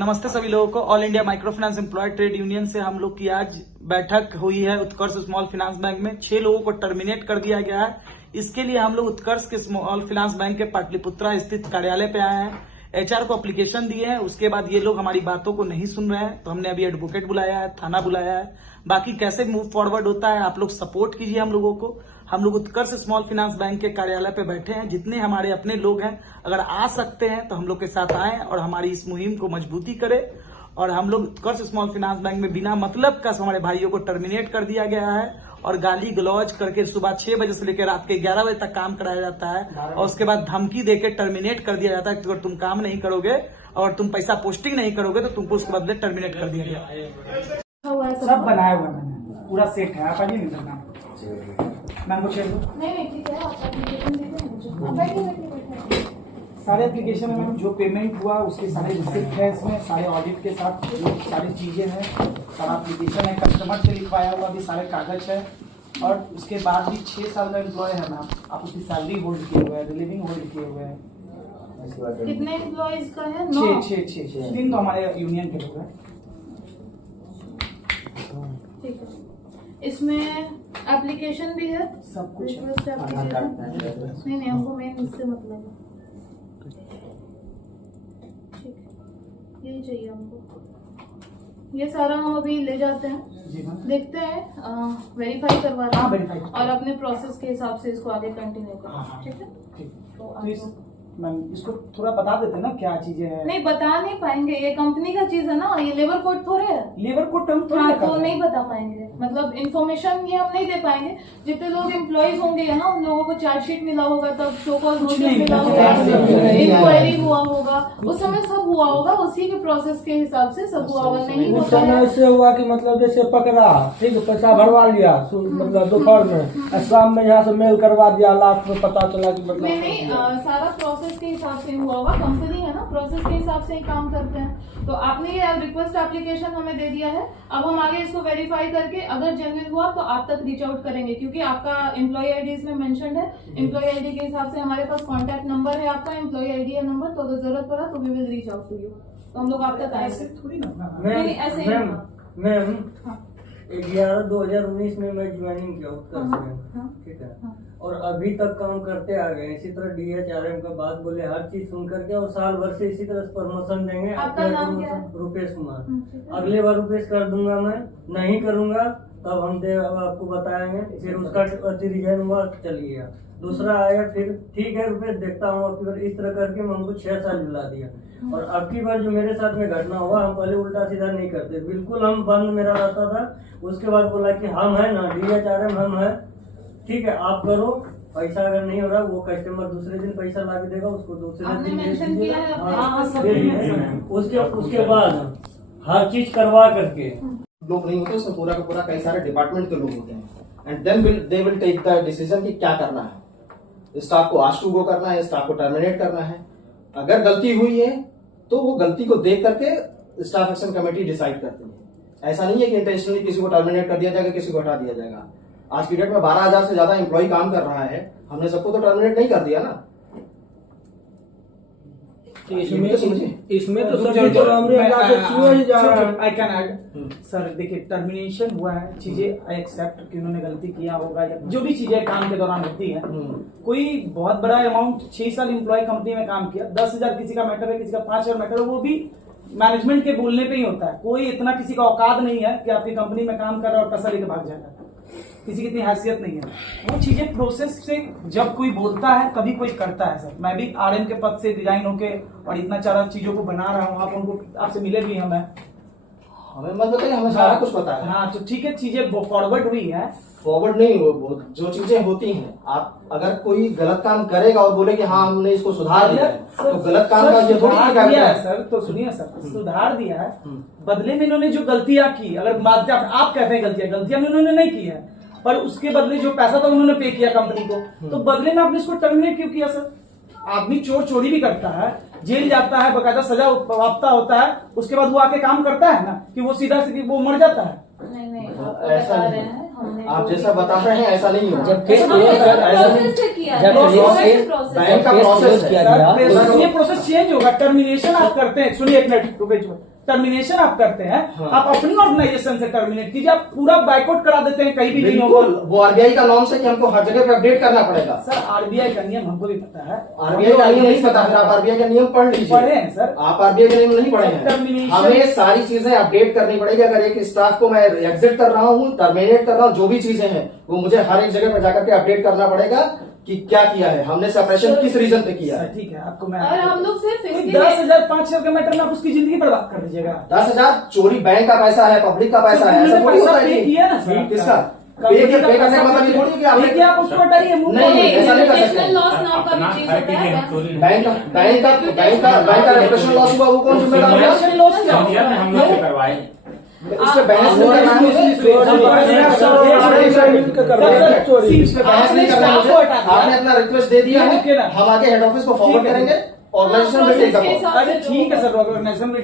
नमस्ते सभी लोगों को। All India micro finance employ trade union से हम लोग की आज बैठक हुई है। उत्कर्ष स्मॉल फाइनेंस बैंक में 6 लोगों को टर्मिनेट कर दिया गया है। इसके लिए हम लोग उत्कर्ष के स्मॉल फाइनेंस बैंक के पाटलिपुत्रा स्थित कार्यालय पे आए हैं। एचआर को एप्लीकेशन दिए हैं। उसके बाद ये लोग हमारी बातों को नहीं सुन रहे हैं, तो हमने अभी एडवोकेट बुलाया है, थाना बुलाया है। बाकी कैसे मूव फॉरवर्ड होता है आप लोग सपोर्ट कीजिए हम लोगों को। हम लोग उत्कर्ष स्मॉल फाइनेंस बैंक के कार्यालय पे बैठे हैं। जितने हमारे अपने लोग हैं अगर आ सकते हैं तो हम लोग के साथ आए और हमारी इस मुहिम को मजबूती करें। और हम लोग उत्कर्ष स्मॉल फाइनेंस बैंक में बिना मतलब का हमारे भाइयों को टर्मिनेट कर दिया गया है और गाली गलौज करके सुबह 6 बजे से लेकर रात के 11 बजे तक काम कराया जाता है और उसके बाद धमकी देके टर्मिनेट कर दिया जाता है कि अगर तुम काम नहीं करोगे और तुम पैसा पोस्टिंग नहीं करोगे तो तुमको उसके बदले टर्मिनेट कर दिया गया। सब बनाया हुआ मैंने, पूरा सेट है। आप आइए नहीं मैम को नहीं ठीक है। सारे एप्लीकेशन में जो पेमेंट हुआ उसके सारे रिसिप्ट है इसमें, सारे ऑडिट के साथ सारी चीजें हैं, सारा एप्लीकेशन है, कस्टमर से लिखवाया हुआ भी सारे कागज है। और उसके बाद भी 6 साल का एम्प्लॉय है मैम, आप उसकी सैलरी होल्ड किए हुए हैं, रिलीविंग होल्ड किए हुए हैं। कितने एम्प्लॉयज का है? 6 3 तो हमारे यूनियन के लोग हैं। ठीक है, इसमें एप्लीकेशन भी है, सब कुछ है। नहीं हमको मेन इससे मतलब है। ठीक है, यही चाहिए हमको। ये सारा हम अभी ले जाते हैं, देखते हैं, वेरीफाई करवाते हैं और अपने प्रोसेस के हिसाब से इसको आगे कंटिन्यू करें। ठीक है, तो मैम इसको थोड़ा बता देते ना क्या चीजें हैं। नहीं बता नहीं पाएंगे, ये कंपनी का चीज है ना, ये लेबर कोड थोड़े है। लेबर कोड हम तो नहीं बता पाएंगे, मतलब इन्फॉर्मेशन ये हम नहीं दे पाएंगे। जितने लोग एम्प्लॉयज होंगे यहाँ उन लोगों को चार्जशीट मिला होगा, तब शो कॉज नोटिस मिला होगा, इंक्वायरी हुआ होगा, उस समय सब हुआ होगा, उसी के प्रोसेस के हिसाब से सब हुआ होगा। नहीं होता है ऐसे हुआ कि मतलब जैसे पकड़ा, ठीक पैसा भरवा लिया, मतलब दोपहर में, शाम में यहाँ से मेल करवा दिया, लास्ट में पता चला कि मतलब नहीं सारा प्रोसेस के हिसाब से हुआ होगा। कंपनी है ना, प्रोसेस के हिसाब से ही काम करते हैं। तो आपने ये रिक्वेस्ट एप्लीकेशन हमें दे दिया है, अब हम आगे इसको वेरीफाई करके अगर जेन्युइन हुआ तो आप तक रीच आउट करेंगे, क्योंकि आपका एम्प्लॉय आईडी इसमें मेंशन्ड है। एम्प्लॉय आईडी के हिसाब से हमारे पास कॉन्टैक्ट नंबर है आपका, एम्प्लॉय आईडी है नंबर, तो अगर जरूरत पड़ा तो we will reach out to you. तो हम लोग आप तक आएंगे। नहीं ऐसे ही मैम 11/2019 में मैं ज्वाइनिंग किया उत्कर्ष में, ठीक है, और अभी तक काम करते आ गए। इसी तरह DHRM का बात बोले, हर चीज सुन करके, और साल भर से इसी तरह प्रमोशन देंगे। आपका नाम क्या है? रुपेश कुमार। अगले बार रुपेश कर दूंगा, मैं नहीं करूंगा तब हम आपको बताएंगे। फिर उसका रिजाइन हुआ, चलिए दूसरा आया, फिर ठीक है रुपेश देखता हूँ आपकी बार, इस तरह करके हमको 6 साल दिला दिया। और अब की बार जो मेरे साथ में घटना हुआ, हम पहले उल्टा सीधा नहीं करते, बिल्कुल हम बंद मेरा रहता था। उसके बाद बोला कि हम है ना DHRM, हम है, ठीक है आप करो, पैसा अगर नहीं हो रहा वो कस्टमर दूसरे दिन पैसा ला के देगा, उसको दूसरे दिन उसके बाद हर चीज करवा करके लोग नहीं होते, उसमें पूरा का पूरा कई सारे डिपार्टमेंट के लोग होते हैं। And then they will take the decision कि क्या करना है। स्टाफ को आस्क टू गो करना है, स्टाफ को टर्मिनेट करना है। अगर गलती हुई है तो वो गलती को देख करके स्टाफ एक्शन कमेटी डिसाइड करती है। ऐसा नहीं है कि इंटेंशनली किसी को टर्मिनेट कर दिया जाएगा, किसी को हटा दिया जाएगा। आज की डेट में 12,000 से ज्यादा एम्प्लॉय काम कर रहा है, हमने सबको तो टर्मिनेट नहीं कर दिया ना। इसमें तो सभी आई कैन ऐड सर, देखिए टर्मिनेशन हुआ है, चीजें आई एक्सेप्ट कि उन्होंने गलती किया होगा या जो भी चीजें काम के दौरान होती है। कोई बहुत बड़ा अमाउंट, 6 साल एम्प्लॉय कंपनी में काम किया, 10,000 किसी का मैटर है, किसी का 5,000 मैटर है, वो भी मैनेजमेंट के बोलने पे ही होता है। कोई इतना किसी का औकात नहीं है कि आपकी कंपनी में काम कर रहा है और पैसा लेके भाग जाएगा। किसी की इतनी हैसियत नहीं है। वो चीजें प्रोसेस से जब कोई बोलता है कभी कोई करता है। सर मैं भी RM के पद से डिजाइन होके और इतना सारा चीजों को बना रहा हूँ, आप उनको आपसे मिले भी हमें मत बताइए, हमें सारा कुछ पता है। हाँ तो ठीक है, चीजें फॉरवर्ड हुई है। फॉरवर्ड नहीं हो, जो चीजें होती हैं, आप अगर कोई गलत काम करेगा और बोले कि हाँ हमने इसको सुधार दिया तो गलत काम का ये थोड़ी दिया है सर। तो सुनिए सर, सुधार दिया है, बदले में इन्होंने जो गलतियां की, अगर आप कहते हैं गलतियां इन्होंने नहीं की है, पर उसके बदले जो पैसा था उन्होंने पे किया कंपनी को, तो बदले में आपने इसको टर्मिनेट क्यों किया सर? आदमी चोरी भी करता है, जेल जाता है, बकायदा सजा वापता होता है, उसके बाद वो आके काम करता है ना, कि वो सीधा वो मर जाता है। नहीं ऐसा बता रहे हैं, हमने आप जैसा बता रहे हैं ऐसा नहीं हो। जब केस हमने क्लोज सर ऐसा प्रोसेस से किया है, जब प्रोसेस केस बैंक का केस प्रोसेस क्लोज किया गया सर, ये प्रोसेस चेंज होगा। टर्मिनेशन आप करते हैं, सुनिए एक मिनट रुके, टर्मिनेशन आप करते हैं, हाँ। आप अपनी ऑर्गेनाइजेशन से टर्मिनेट कीजिए, आप पूरा बाइकआउट करा देते हैं कहीं भी नहीं होगा। बिल्कुल, वो आरबीआई का नॉर्म्स है कि हमको हर जगह पे अपडेट करना पड़ेगा। सर आरबीआई का नियम हमको भी पता है, आरबीआई का नियम नहीं पता, फिर आप आरबीआई का नियम पढ़ लीजिए। पढ़े हैं सर। आप आरबीआई के नियम नहीं पढ़े हैं। Termination- हमें सारी चीजें अपडेट करनी पड़ेगी। अगर एक स्टाफ को मैं एग्जिट कर रहा हूँ, टर्मिनेट कर रहा हूँ, जो भी चीजें हैं वो मुझे हर एक जगह पे जाकर के अपडेट करना पड़ेगा कि क्या किया है हमने, सेपरेशन किस रीजन पे किया सर है। ठीक है, आपको मैं और हम लोग सिर्फ इसके 10,000 5,000 के मैटर में आप उसकी जिंदगी बर्बाद कर दीजिएगा। 10,000 चोरी बैंक का पैसा है, पब्लिक का पैसा है, ऐसा उन्होंने थोड़ी होता पैसा है पे कि- किया ना सर। किसका का पे करने का मतलब ये थोड़ी कि आपने देखिए आप उसको हटाइए, मुंह नहीं, खोलिए। ऐसा नहीं कर सकते। रेपुटेशनल लॉस नाम का भी चीज होता है। बैंक का रेपुटेशन लॉस हुआ, वो कौन जिम्मेदार होगा? Reputation loss क्या हम होगा? हम लोग से करवाए। इस पे बहस नहीं करना है मुझे। इस पे बहस नहीं करना है मुझे। आपने अपना रिक्वेस्ट दे दिया है, हम आगे हेड ऑफिस को फॉरवर्ड करेंगे, ऑर्गेनाइजेशन में टेक अप। अरे ठीक है सर, ऑर्गेनाइजेशन में